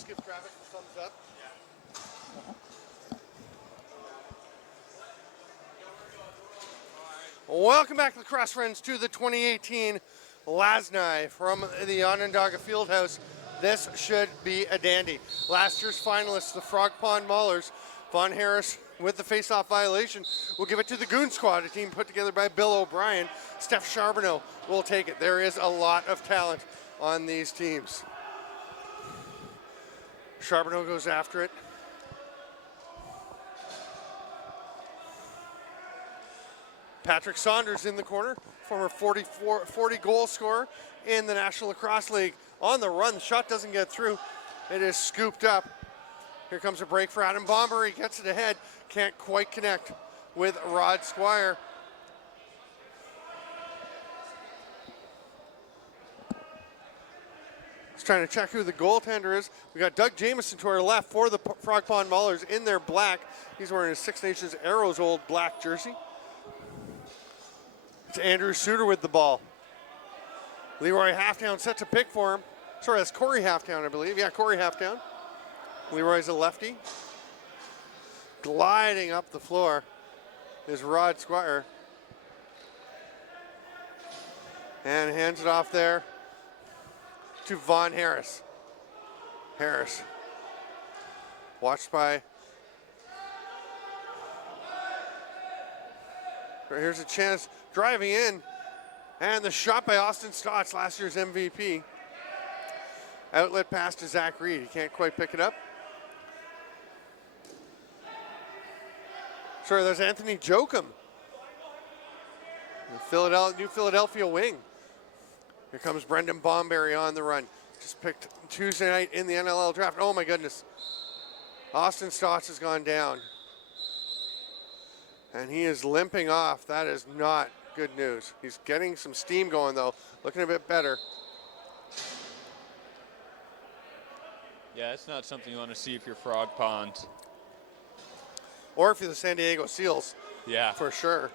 just give traffic a thumbs up? Welcome back, Lacrosse friends, to the 2018 LASNAI from the Onondaga Fieldhouse. This should be a dandy. Last year's finalists, the Frog Pond Maulers, Von Harris with the face-off violation will give it to the Goon squad, a team put together by Bill O'Brien. Steph Charbonneau will take it. There is a lot of talent on these teams. Charbonneau goes after it. Patrick Saunders in the corner, former 40 goal scorer in the National Lacrosse League. On the run, the shot doesn't get through. It is scooped up. Here comes a break for Adam Bomber. He gets it ahead, can't quite connect with Rod Squire. He's trying to check who the goaltender is. We got Doug Jamieson to our left for the Frog Pond Maulers in their black. He's wearing his Six Nations Arrows old black jersey. It's Andrew Suter with the ball. Leroy Halftown set to pick for him. Sorry, that's Corey Halftown, I believe. Yeah, Corey Halftown. Leroy's a lefty. Gliding up the floor is Rod Squire. And hands it off there to Von Harris. Harris. Watched by... Here's a chance driving in. And the shot by Austin Stotts, last year's MVP. Outlet pass to Zach Reed. He can't quite pick it up. Sorry, there's Anthony Jokum. New Philadelphia wing. Here comes Brendan Bomberry on the run. Just picked Tuesday night in the NLL draft. Oh my goodness. Austin Stotts has gone down. And he is limping off. That is not good news. He's getting some steam going though. Looking a bit better. Yeah, it's not something you want to see if you're Frog Pond. Or if you're the San Diego Seals. Yeah. For sure.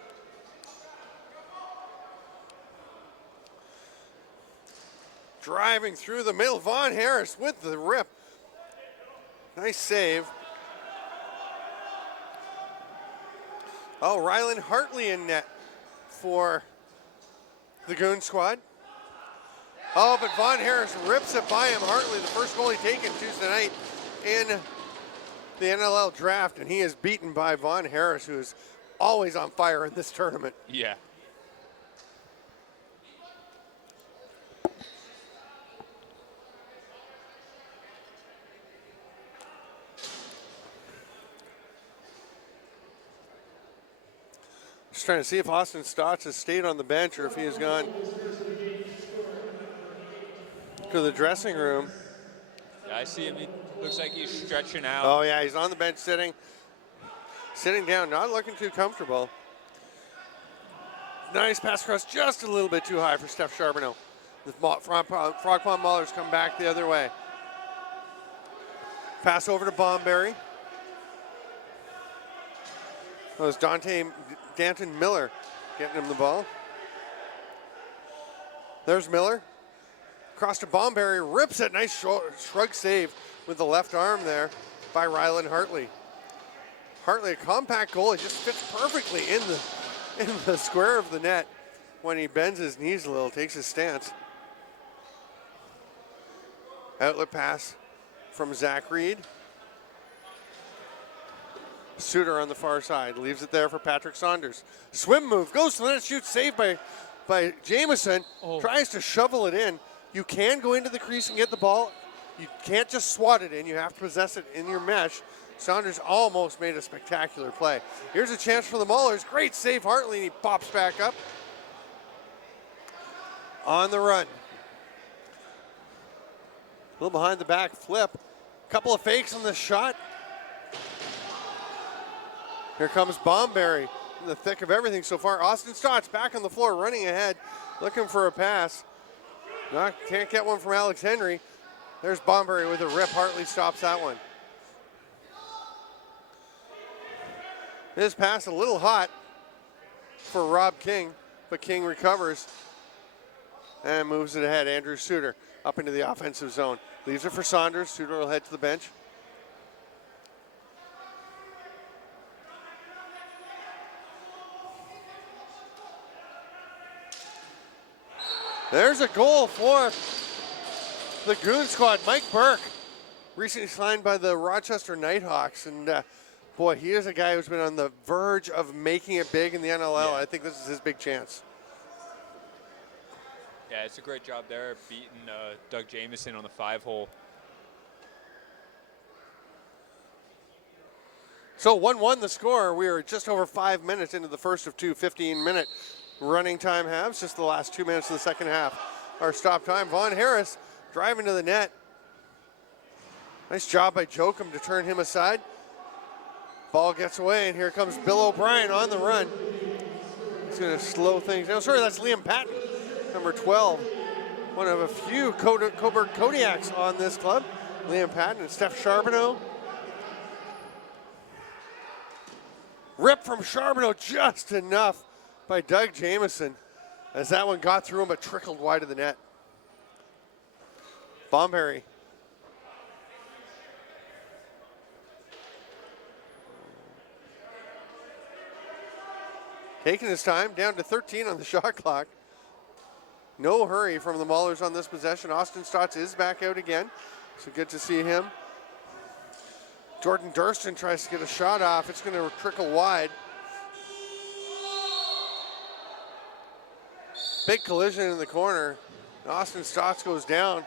Driving through the middle, Von Harris with the rip. Nice save. Oh, Rylan Hartley in net for the Goon squad. Oh, but Von Harris rips it by him. Hartley, the first goalie taken Tuesday night in the NLL draft, and he is beaten by Von Harris, who is always on fire in this tournament. Yeah. Just trying to see if Austin Stotts has stayed on the bench or if he has gone to the dressing room. Yeah, I see him. He looks like he's stretching out. Oh yeah, he's on the bench sitting down, not looking too comfortable. Nice pass across, just a little bit too high for Steph Charbonneau. The Frog Pond Maulers come back the other way. Pass over to Bomberry. That was Danton Miller getting him the ball. There's Miller. Across to Bomberry, rips it. Nice shrug save with the left arm there by Rylan Hartley. Hartley, a compact goal. He just fits perfectly in the square of the net when he bends his knees a little, takes his stance. Outlet pass from Zach Reed. Suter on the far side, leaves it there for Patrick Saunders. Swim move, goes to the net, shoots, saved by Jamieson. Oh. Tries to shovel it in. You can go into the crease and get the ball. You can't just swat it in, you have to possess it in your mesh. Saunders almost made a spectacular play. Here's a chance for the Maulers. Great save, Hartley, and he pops back up. On the run. A little behind the back flip. Couple of fakes on the shot. Here comes Bomberry in the thick of everything so far. Austin Stotts back on the floor, running ahead, looking for a pass. Can't get one from Alex Henry. There's Bomberry with a rip. Hartley stops that one. His pass a little hot for Rob King, but King recovers and moves it ahead. Andrew Suter up into the offensive zone. Leaves it for Saunders. Suter will head to the bench. There's a goal for the Goon squad. Mike Burke, recently signed by the Rochester Nighthawks. And boy, he is a guy who's been on the verge of making it big in the NLL. Yeah. I think this is his big chance. Yeah, it's a great job there, beating Doug Jamieson on the 5-hole. So 1-1 the score. We are just over 5 minutes into the first of two 15-minute running time halves. Just the last 2 minutes of the second half. Our stop time. Vaughn Harris driving to the net. Nice job by Jokum to turn him aside. Ball gets away, and here comes Bill O'Brien on the run. He's going to slow things down. Sorry, that's Liam Patton, number 12. One of a few Coburg Kodiaks on this club. Liam Patton and Steph Charbonneau. Rip from Charbonneau just enough by Doug Jamieson as that one got through him but trickled wide of the net. Bomberry. Taking his time, down to 13 on the shot clock. No hurry from the Maulers on this possession. Austin Stotts is back out again, so good to see him. Jordan Durston tries to get a shot off. It's going to trickle wide. Big collision in the corner. Austin Stotts goes down.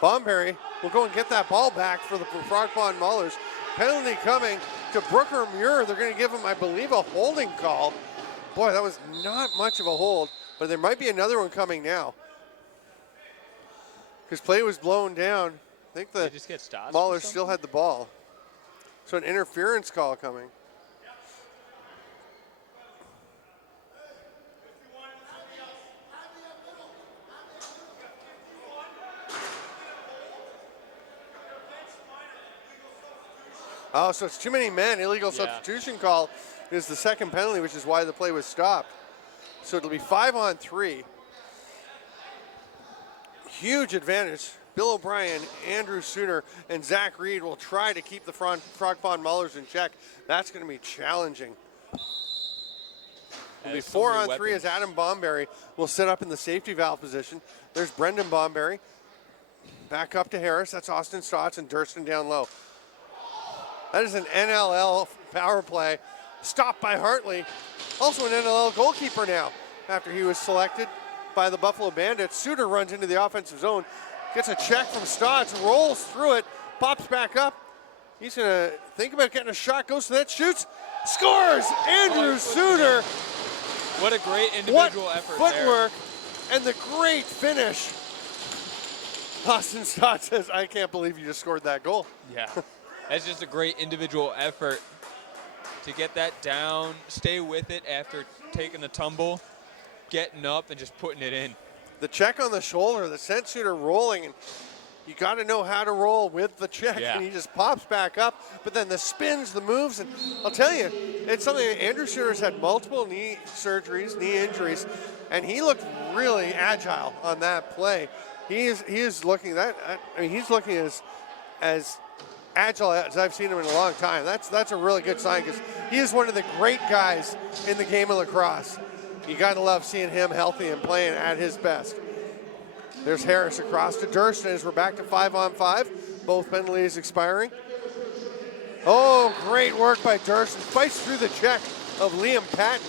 Bomberry will go and get that ball back for the Frog Pond Maulers. Penalty coming to Brooker Muir. They're going to give him, I believe, a holding call. Boy, that was not much of a hold, but there might be another one coming now. Because play was blown down. I think the Maulers still had the ball. So an interference call coming. Oh, so it's too many men. Illegal substitution call is the second penalty, which is why the play was stopped. So it'll be 5-on-3. Huge advantage. Bill O'Brien, Andrew Suter, and Zach Reed will try to keep the Frog Pond Maulers in check. That's going to be challenging. It'll be 4-on-3 as Adam Bomberry will sit up in the safety valve position. There's Brendan Bomberry. Back up to Harris. That's Austin Stotts and Durston down low. That is an NLL power play. Stopped by Hartley. Also an NLL goalkeeper now after he was selected by the Buffalo Bandits. Suter runs into the offensive zone. Gets a check from Stotts, rolls through it, pops back up. He's going to think about getting a shot, goes to that, shoots, scores! Andrew Suter. What a great individual effort footwork there. And the great finish. Austin Stotts says, I can't believe you just scored that goal. Yeah. That's just a great individual effort to get that down, stay with it after taking the tumble, getting up and just putting it in. The check on the shoulder, the sent Suter rolling, and you got to know how to roll with the check, and he just pops back up, but then the spins, the moves, and I'll tell you, it's something that Andrew Suter's had multiple knee surgeries, knee injuries, and he looked really agile on that play. He is looking he's looking as agile as I've seen him in a long time. That's a really good sign because he is one of the great guys in the game of lacrosse. You gotta love seeing him healthy and playing at his best. There's Harris across to Durston as we're back to 5-on-5. Both penalties expiring. Oh, great work by Durston. Fights through the check of Liam Patton.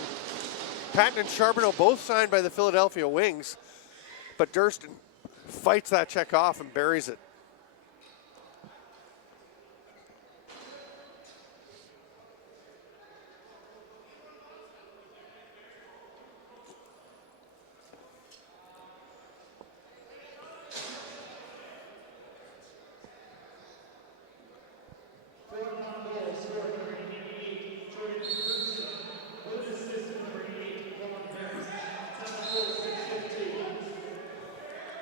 Patton and Charbonneau both signed by the Philadelphia Wings, but Durston fights that check off and buries it.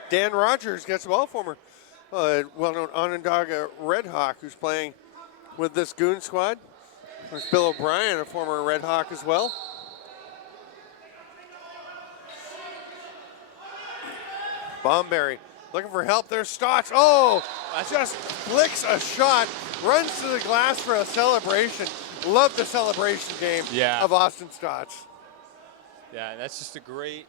Dan Rogers gets the ball, former well-known Onondaga Red Hawk, who's playing with this Goon squad. There's Bill O'Brien, a former Red Hawk as well. Bomberry Looking for help. There's Stotts. Oh, just flicks a shot. Runs to the glass for a celebration. Love the celebration game of Austin Stotts. Yeah, that's just a great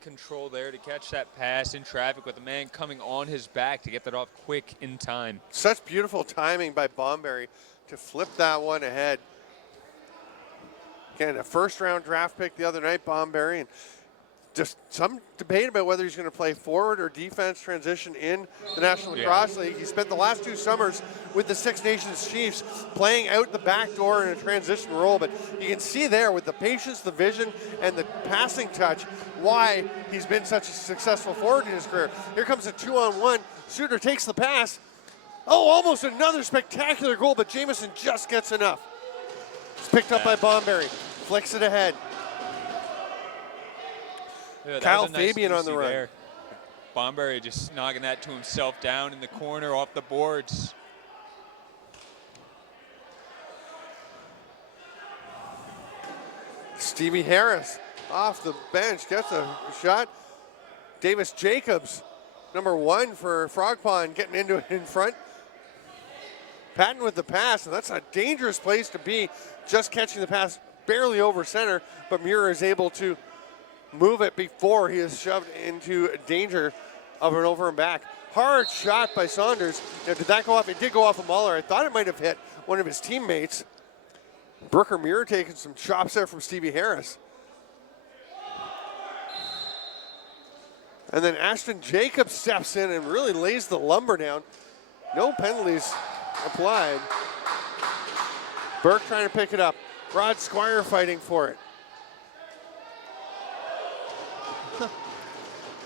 control there to catch that pass in traffic with the man coming on his back to get that off quick in time. Such beautiful timing by Bomberry to flip that one ahead. Again, a first-round draft pick the other night, Bomberry, and just some debate about whether he's going to play forward or defense transition in the National Lacrosse League. He spent the last 2 summers with the Six Nations Chiefs playing out the back door in a transition role, but you can see there with the patience, the vision, and the passing touch why he's been such a successful forward in his career. Here comes a 2-on-1. Suter takes the pass. Oh, almost another spectacular goal, but Jamison just gets enough. It's picked up by Bomberry. Flicks it ahead. Yeah, Kyle nice Fabian on the run. there. Bomberry just knocking that to himself down in the corner off the boards. Stevie Harris off the bench gets a shot. Davis Jacobs, number 1 for Frog Pond, getting into it in front. Patton with the pass, and that's a dangerous place to be, just catching the pass barely over center, but Muir is able to move it before he is shoved into danger of an over and back. Hard shot by Saunders. Now, did that go off? It did go off of Mauler. I thought it might have hit one of his teammates. Brooker Muir taking some chops there from Stevie Harris. And then Ashton Jacobs steps in and really lays the lumber down. No penalties applied. Burke trying to pick it up. Rod Squire fighting for it.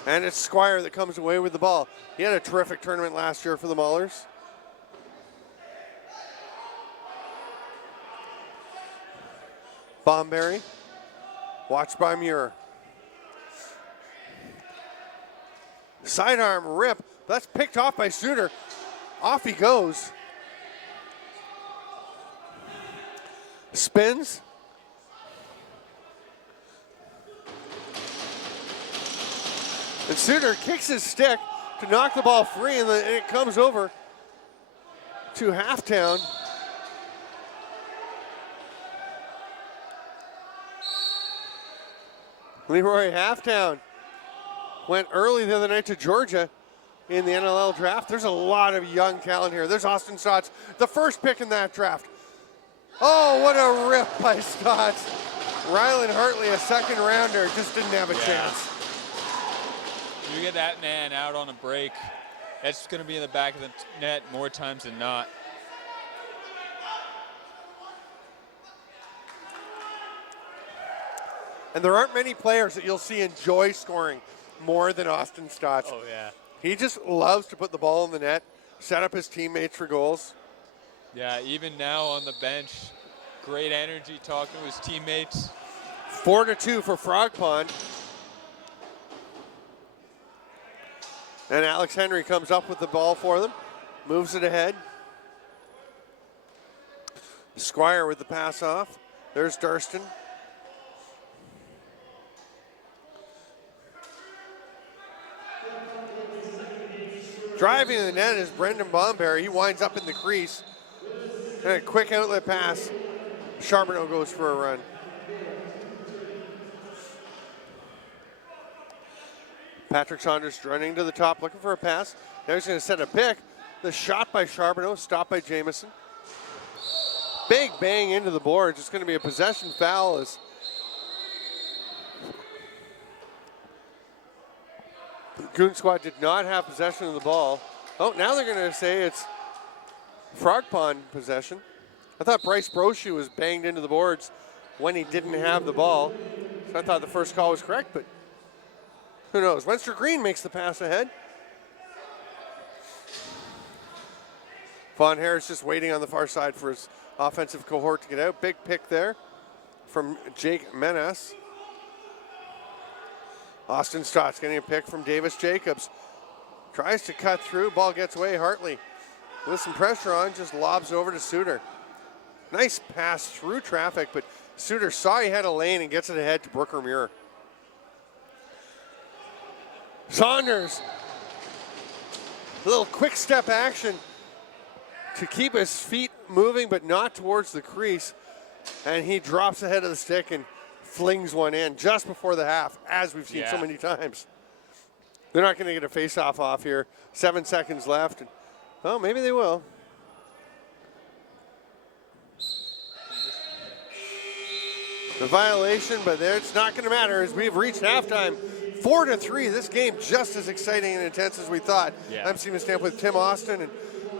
And it's Squire that comes away with the ball. He had a terrific tournament last year for the Maulers. Bomberry, watched by Muir. Sidearm rip, that's picked off by Suter. Off he goes. Spins. And Suter kicks his stick to knock the ball free, and it comes over to Halftown. Leroy Halftown went early the other night to Georgia in the NLL draft. There's a lot of young talent here. There's Austin Stotts, the first pick in that draft. Oh, what a rip by Stotts. Rylan Hartley, a second rounder, just didn't have a chance. You get that man out on a break, that's going to be in the back of the net more times than not. And there aren't many players that you'll see enjoy scoring more than Austin Stotts. Oh, yeah. He just loves to put the ball in the net, set up his teammates for goals. Yeah, even now on the bench, great energy talking to his teammates. 4-2 for Frog Pond. And Alex Henry comes up with the ball for them, moves it ahead. Squire with the pass off. There's Durston. Driving to the net is Brendan Bomberry. He winds up in the crease. And a quick outlet pass. Charbonneau goes for a run. Patrick Saunders running to the top, looking for a pass. Now he's going to set a pick. The shot by Charbonneau, stopped by Jamison. Big bang into the boards. It's going to be a possession foul as Goon squad did not have possession of the ball. Oh, now they're going to say it's Frog Pond possession. I thought Bryce Brochu was banged into the boards when he didn't have the ball. So I thought the first call was correct, but who knows? Webster Green makes the pass ahead. Vaughn Harris just waiting on the far side for his offensive cohort to get out. Big pick there from Jake Menas. Austin Stotts getting a pick from Davis Jacobs. Tries to cut through, ball gets away. Hartley with some pressure on, just lobs over to Suter. Nice pass through traffic, but Suter saw he had a lane and gets it ahead to Brooker Muir. Saunders A little quick step action to keep his feet moving, but not towards the crease. And he drops the head of the stick and flings one in just before the half, as we've seen so many times. They're not going to get a face-off off here. 7 seconds left. Oh, maybe they will. The violation, but it's not going to matter as we've reached halftime. 4-3. This game just as exciting and intense as we thought. Yeah. I'm Steven Stamp with Tim Austin, and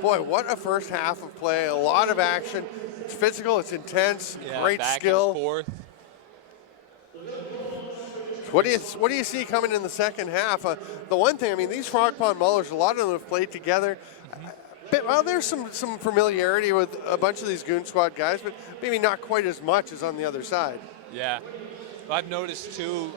boy, what a first half of play. A lot of action. It's physical. It's intense. Great back skill. And forth. What do you see coming in the second half? The one thing, I mean, these Frog Pond Maulers, a lot of them have played together. Well, there's some familiarity with a bunch of these Goon Squad guys, but maybe not quite as much as on the other side. Yeah. I've noticed, too,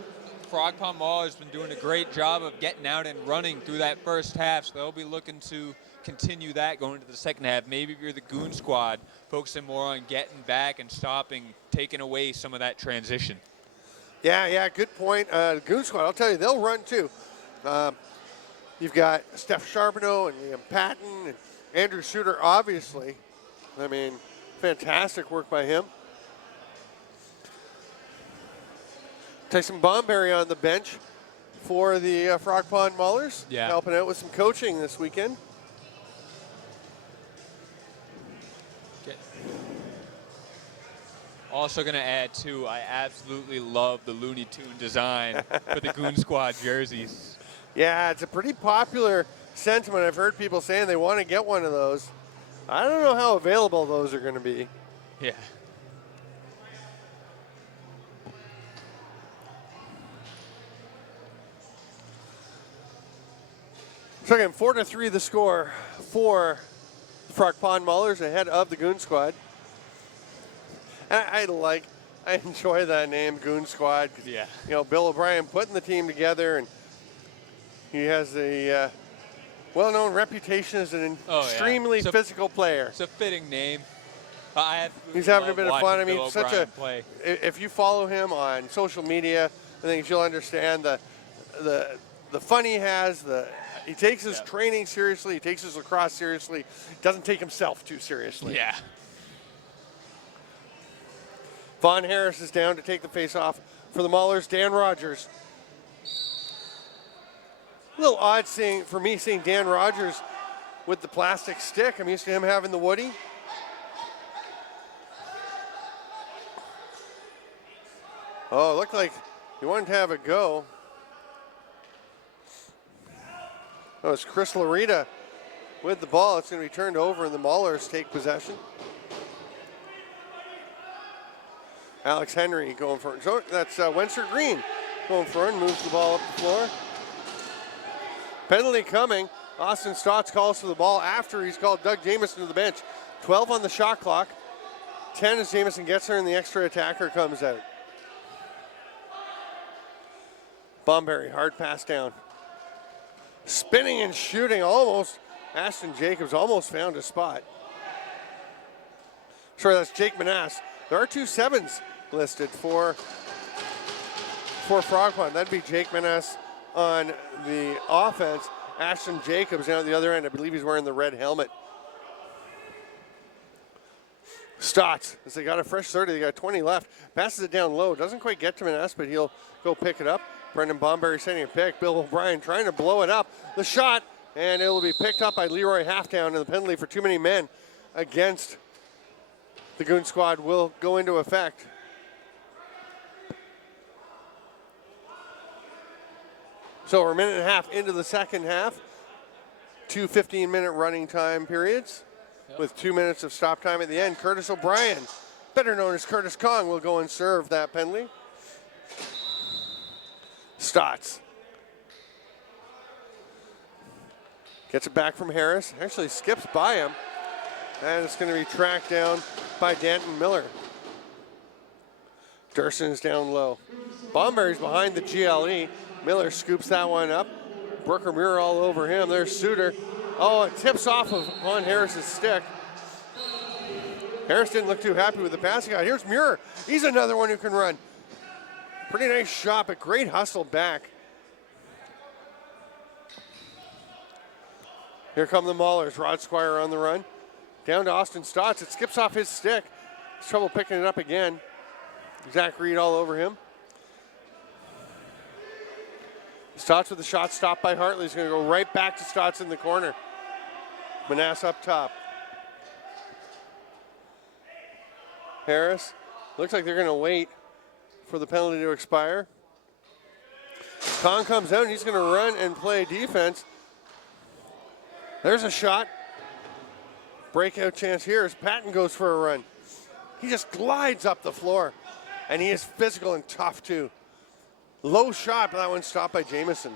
Frog Pond Maulers has been doing a great job of getting out and running through that first half, so they'll be looking to continue that going into the second half. Maybe if you're the Goon Squad, focusing more on getting back and stopping, taking away some of that transition. Yeah, good point. Goon Squad, I'll tell you, they'll run too. You've got Steph Charbonneau and Liam Patton and Andrew Suter, obviously. I mean, fantastic work by him. Tyson Bomberry on the bench for the Frog Pond Maulers, helping out with some coaching this weekend. Also going to add, too, I absolutely love the Looney Tune design for the Goon Squad jerseys. Yeah, it's a pretty popular sentiment. I've heard people saying they want to get one of those. I don't know how available those are going to be. Yeah. So again, 4-3 the score for the Frog Pond Maulers ahead of the Goon Squad. I enjoy that name, Goon Squad. Yeah. You know, Bill O'Brien putting the team together, and he has a well-known reputation as an extremely physical player. It's a fitting name. He's having a bit of fun. I mean, Bill such O'Brien a. play. If you follow him on social media, I think you'll understand the fun he has. He takes his training seriously. He takes his lacrosse seriously. Doesn't take himself too seriously. Yeah. Vaughn Harris is down to take the face-off for the Maulers. Dan Rogers. A little odd seeing Dan Rogers with the plastic stick. I'm used to him having the woody. Oh, it looked like he wanted to have a go. Oh, it's Chris Larita with the ball. It's going to be turned over, and the Maulers take possession. Alex Henry going for it. So that's Wencer Green going for it and moves the ball up the floor. Penalty coming. Austin Stotts calls for the ball after he's called Doug Jamieson to the bench. 12 on the shot clock. 10 as Jamieson gets her and the extra attacker comes out. Bomberry, hard pass down. Spinning and shooting almost. Ashton Jacobs almost found a spot. Sorry, that's Jake Manass. There are 2 sevens listed for Frog Pond. That'd be Jake Manass on the offense. Ashton Jacobs down at the other end. I believe he's wearing the red helmet. Stotts, as they got a fresh 30, they got 20 left. Passes it down low. Doesn't quite get to Manass, but he'll go pick it up. Brendan Bomberry sending a pick. Bill O'Brien trying to blow it up. The shot, and it will be picked up by Leroy Halfdown, and the penalty for too many men against the Goon Squad will go into effect. So we're a minute and a half into the second half. 2 15-minute running time periods with 2 minutes of stop time at the end. Curtis O'Brien, better known as Curtis Kong, will go and serve that penalty. Stotts gets it back from Harris. Actually skips by him. And it's going to be tracked down by Danton Miller. Durson is down low. Bomberry's behind the GLE. Miller scoops that one up. Brooker Muir all over him. There's Suter. Oh, it tips off of Vaughn Harris's stick. Harris didn't look too happy with the pass he got. Here's Muir. He's another one who can run. Pretty nice shot, but great hustle back. Here come the Maulers. Rod Squire on the run. Down to Austin Stotts. It skips off his stick. He's trouble picking it up again. Zach Reed all over him. Stotts with the shot stopped by Hartley. He's going to go right back to Stotts in the corner. Manass up top. Harris. Looks like they're going to wait for the penalty to expire. Kong comes out and he's going to run and play defense. There's a shot. Breakout chance here as Patton goes for a run. He just glides up the floor. And he is physical and tough too. Low shot, but that one stopped by Jamison.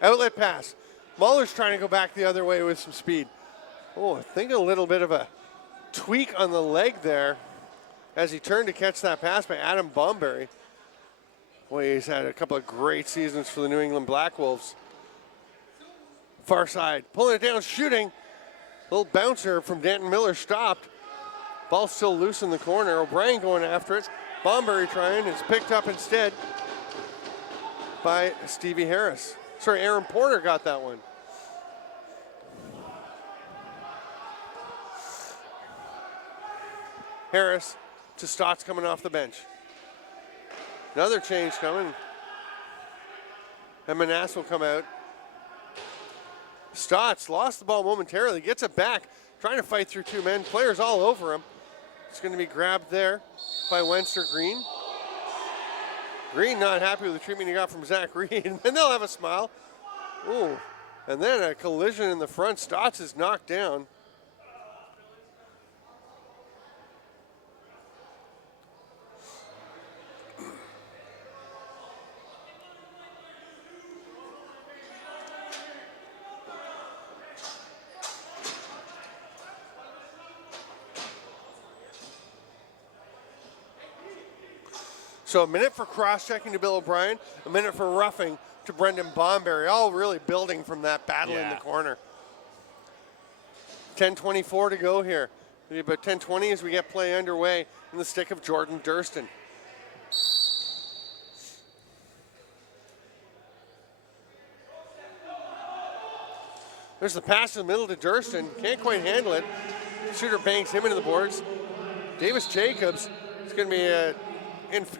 Outlet pass. Maulers trying to go back the other way with some speed. Oh, I think a little bit of a tweak on the leg there as he turned to catch that pass by Adam Bomberry. Boy, he's had a couple of great seasons for the New England Black Wolves. Far side, pulling it down, shooting. Little bouncer from Danton Miller stopped. Ball still loose in the corner. O'Brien going after it. Bomberry trying. It's picked up instead by Stevie Harris. Sorry, Aaron Porter got that one. Harris to Stotts coming off the bench. Another change coming. And Manass will come out. Stotts lost the ball momentarily, gets it back, trying to fight through two men. Players all over him. It's going to be grabbed there by Wenster Green. Green not happy with the treatment he got from Zach Reed, and then they'll have a smile. Ooh, and then a collision in the front. Stotts is knocked down. So a minute for cross-checking to Bill O'Brien, a minute for roughing to Brendan Bomberry, all really building from that battle in the corner. 10:24 to go here. About 10:20 as we get play underway in the stick of Jordan Durston. There's the pass in the middle to Durston. Can't quite handle it. Shooter banks him into the boards. Davis Jacobs is going to be a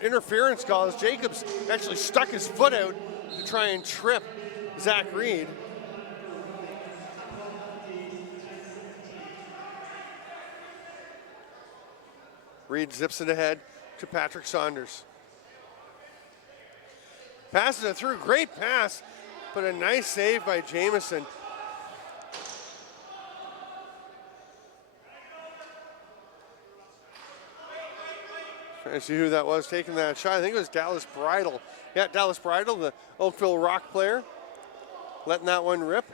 interference call as Jacobs actually stuck his foot out to try and trip Zach Reed. Reed zips it ahead to Patrick Saunders. Passes it through, great pass, but a nice save by Jamison. Trying to see who that was taking that shot. I think it was Dallas Bridle. Yeah, Dallas Bridle, the Oakville Rock player, letting that one rip.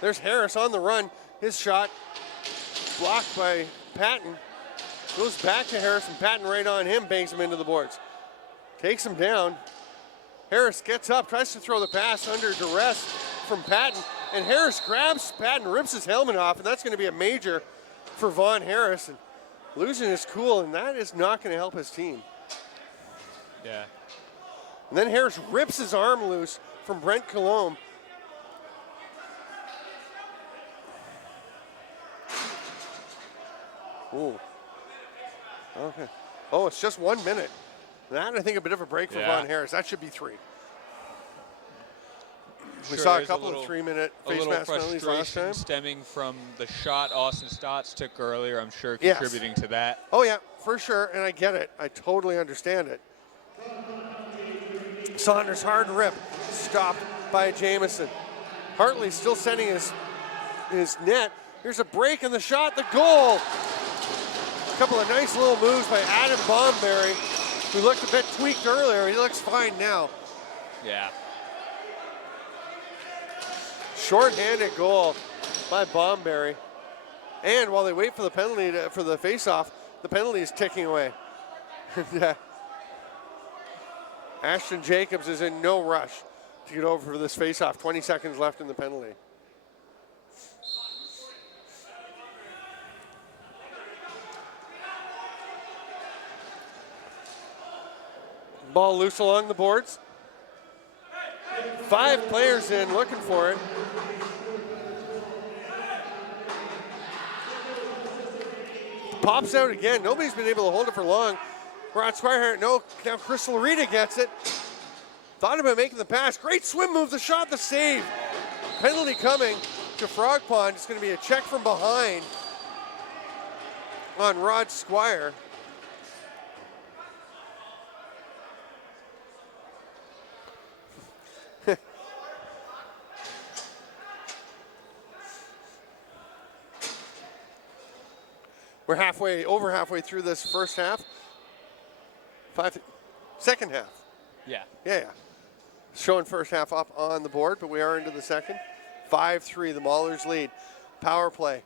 There's Harris on the run. His shot blocked by Patton. Goes back to Harris, and Patton right on him, bangs him into the boards. Takes him down. Harris gets up, tries to throw the pass under duress from Patton, and Harris grabs Patton, rips his helmet off, and that's going to be a major for Vaughn Harris. And losing his cool, and that is not going to help his team. Yeah. And then Harris rips his arm loose from Brent Colombe. Ooh. Okay. Oh, it's just 1 minute. That, I think, a bit of a break for Vaughn Harris. That should be 3. We saw a couple of 3-minute face mask penalties last time. Stemming from the shot Austin Stotts took earlier, I'm sure, contributing to that. Oh, yeah, for sure, and I get it. I totally understand it. Saunders, hard rip, stopped by Jamison. Hartley still sending his net. Here's a break in the shot, the goal. A couple of nice little moves by Adam Bomberry, who looked a bit tweaked earlier. He looks fine now. Yeah. Short-handed goal by Bomberry. And while they wait for the penalty for the face-off, the penalty is ticking away. Ashton Jacobs is in no rush to get over for this face-off. 20 seconds left in the penalty. Ball loose along the boards. 5 players in looking for it. pops out again. Nobody's been able to hold it for long. Rod Squire, no, now Chris Larita gets it. Thought about making the pass. Great swim move, the shot, the save. Penalty coming to Frog Pond. It's going to be a check from behind on Rod Squire. We're over halfway through this first half. Second half. Yeah. Showing first half up on the board, but we are into the second. 5-3, the Maulers lead. Power play.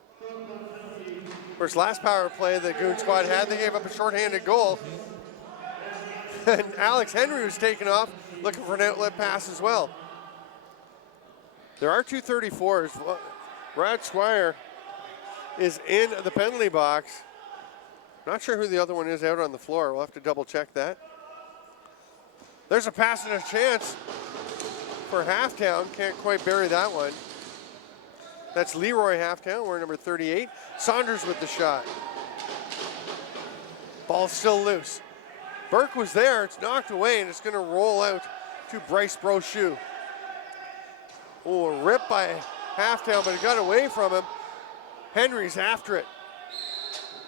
First last power play the Goon squad had, they gave up a shorthanded goal. And Alex Henry was taken off, looking for an outlet pass as well. There are 234s. Rod Squire is in the penalty box. Not sure who the other one is out on the floor. We'll have to double check that. There's a pass and a chance for Halftown. Can't quite bury that one. That's Leroy Halftown, we're number 38. Saunders with the shot. Ball's still loose. Burke was there, it's knocked away, and it's gonna roll out to Bryce Brochu. Oh, a rip by Halftown, but it got away from him. Henry's after it.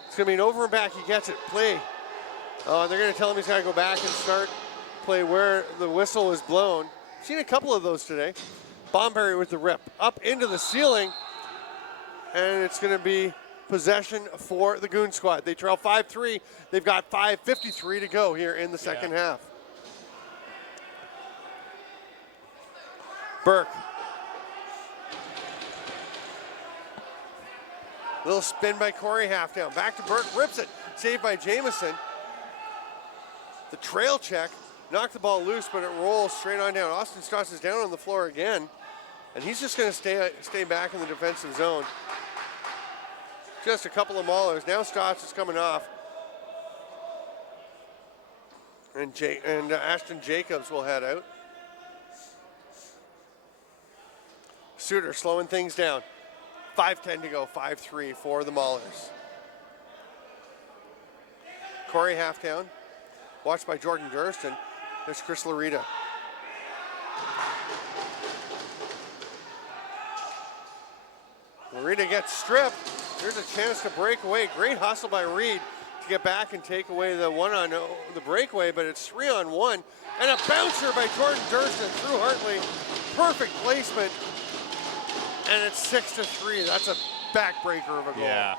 It's gonna be an over and back, he gets it, play. They're gonna tell him he's gotta go back and start play where the whistle is blown. Seen a couple of those today. Bomberry with the rip, up into the ceiling, and it's gonna be possession for the Goon squad. They trail 5-3, they've got 5:53 to go here in the second half. Burke. Little spin by Corey Halftown. Back to Burke, rips it. Saved by Jamison. The trail check, knocked the ball loose, but it rolls straight on down. Austin Stotts is down on the floor again, and he's just gonna stay back in the defensive zone. Just a couple of maulers. Now Stotts is coming off. And Ashton Jacobs will head out. Suter slowing things down. 5:10 to go, 5-3 for the Maulers. Corey Halftown, watched by Jordan Durston. There's Chris Larita. Larita gets stripped. There's a chance to break away. Great hustle by Reed to get back and take away the the breakaway, but it's 3-on-1. And a bouncer by Jordan Durston through Hartley. Perfect placement. And it's 6-3. That's a backbreaker of a goal. Yeah.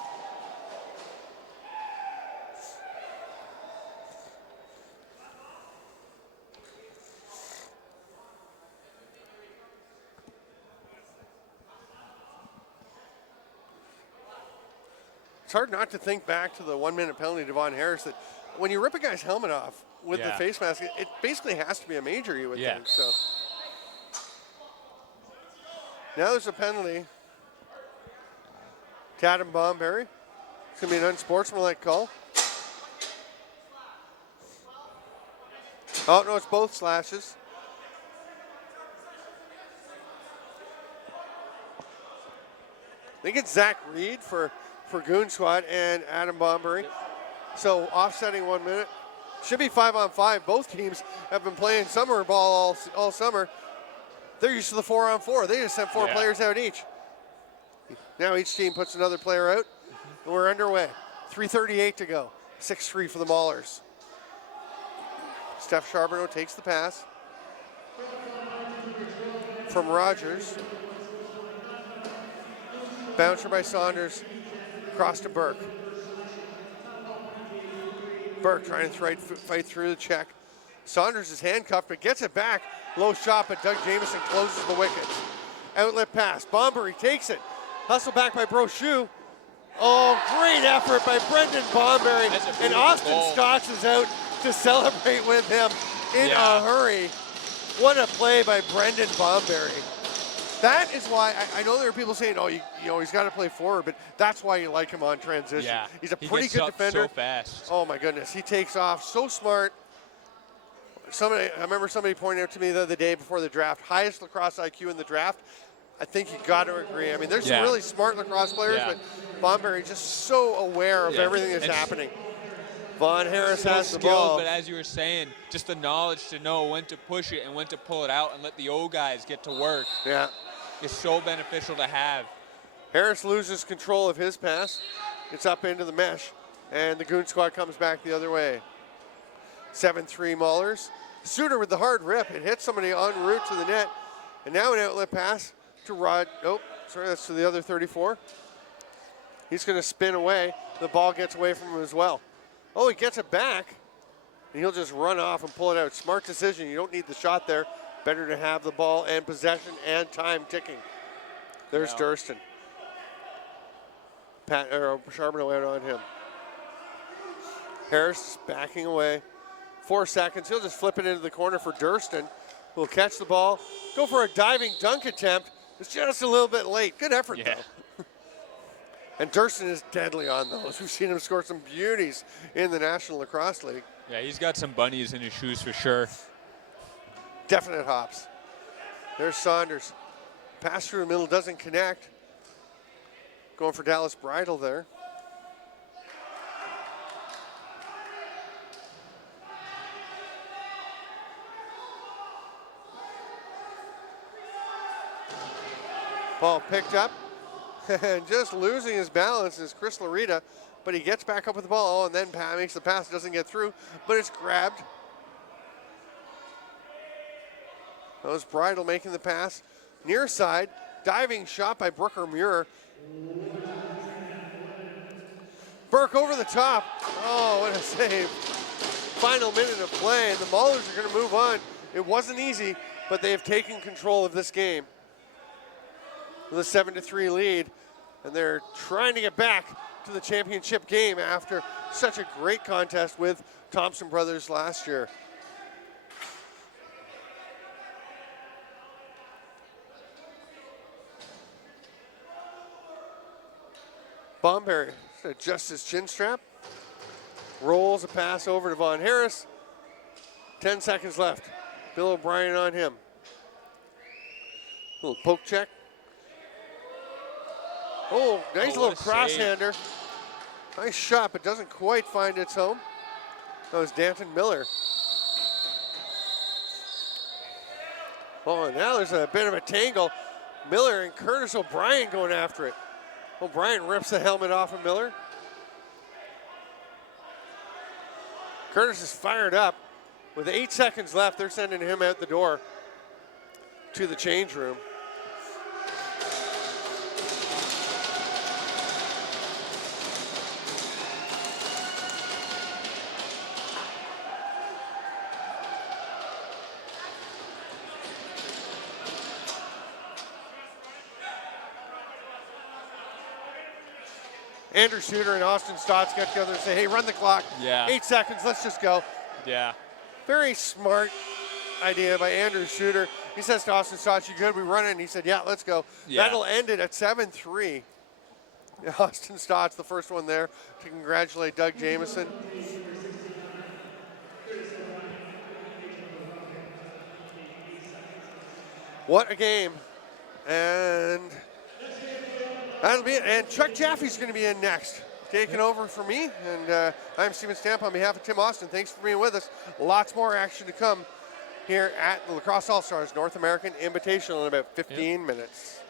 It's hard not to think back to the 1-minute penalty to Von Harris that when you rip a guy's helmet off with the face mask, it basically has to be a major, you would think. So now there's a penalty to Adam Bomberry. It's going to be an unsportsmanlike call. Oh, no, it's both slashes. I think it's Zach Reed for Goon Squad and Adam Bomberry. So offsetting 1 minute. Should be 5-on-5. Both teams have been playing summer ball all summer. They're used to the 4-on-4. They just sent 4 players out each. Now each team puts another player out, and we're underway. 3:38 to go. 6-3 for the Maulers. Steph Charbonneau takes the pass from Rogers. Bouncer by Saunders. Across to Burke. Burke trying to fight through the check. Saunders is handcuffed, but gets it back. Low shot, but Doug Jamison closes the wickets. Outlet pass. Bomberry takes it. Hustle back by Brochu. Oh, great effort by Brendan Bomberry. And Austin Stotts is out to celebrate with him in a hurry. What a play by Brendan Bomberry. That is why I know there are people saying, he's got to play forward, but that's why you like him on transition. Yeah, he's a pretty good defender. So fast. Oh my goodness, he takes off so smart. I remember somebody pointing out to me the other day before the draft, highest lacrosse IQ in the draft. I think you got to agree. I mean, there's some Yeah. really smart lacrosse players, Yeah. but Bonberry just so aware of Yeah. everything that's And happening. Von Harris Still has the skilled, ball. but as you were saying, just the knowledge to know when to push it and when to pull it out and let the old guys get to work Yeah. is so beneficial to have. Harris loses control of his pass. It's up into the mesh, and the Goon squad comes back the other way. 7-3 Maulers. Suter with the hard rip. It hits somebody en route to the net, and now an outlet pass to Rod. Oh, sorry, that's to the other 34. He's going to spin away. The ball gets away from him as well. Oh, he gets it back, and he'll just run off and pull it out. Smart decision. You don't need the shot there. Better to have the ball and possession and time ticking. There's Durston. Charbonneau out on him. Harris backing away. 4 seconds. He'll just flip it into the corner for Durston, who'll catch the ball, go for a diving dunk attempt. It's just a little bit late. Good effort, though. And Durston is deadly on those. We've seen him score some beauties in the National Lacrosse League. Yeah, he's got some bunnies in his shoes for sure. Definite hops. There's Saunders. Pass through the middle, doesn't connect. Going for Dallas Bridle there. Ball picked up, and just losing his balance is Chris Larita, but he gets back up with the ball, and then makes the pass, doesn't get through, but it's grabbed. That was Bridle making the pass. Near side, diving shot by Brooker Muir. Burke over the top. Oh, what a save. Final minute of play, and the Maulers are going to move on. It wasn't easy, but they have taken control of this game with a 7-3 lead, and they're trying to get back to the championship game after such a great contest with Thompson Brothers last year. Bonberry adjusts his chin strap, rolls a pass over to Von Harris. 10 seconds left. Bill O'Brien on him. Little poke check. Oh, nice little cross-hander. Nice shot, but doesn't quite find its home. That was Danton Miller. Oh, and now there's a bit of a tangle. Miller and Curtis O'Brien going after it. O'Brien rips the helmet off of Miller. Curtis is fired up. With 8 seconds left, they're sending him out the door to the change room. Andrew Suter and Austin Stotts get together and say, hey, run the clock. Yeah. 8 seconds, let's just go. Yeah. Very smart idea by Andrew Suter. He says to Austin Stotts, you good, we run it? And he said, yeah, let's go. Yeah. That'll end it at 7-3. Austin Stotts, the first one there, to congratulate Doug Jamieson. What a game. And that'll be it. And Chuck Jaffe's going to be in next, taking over for me. And I'm Steven Stamp on behalf of Tim Austin. Thanks for being with us. Lots more action to come here at the Lacrosse All-Stars North American Invitational in about 15 minutes.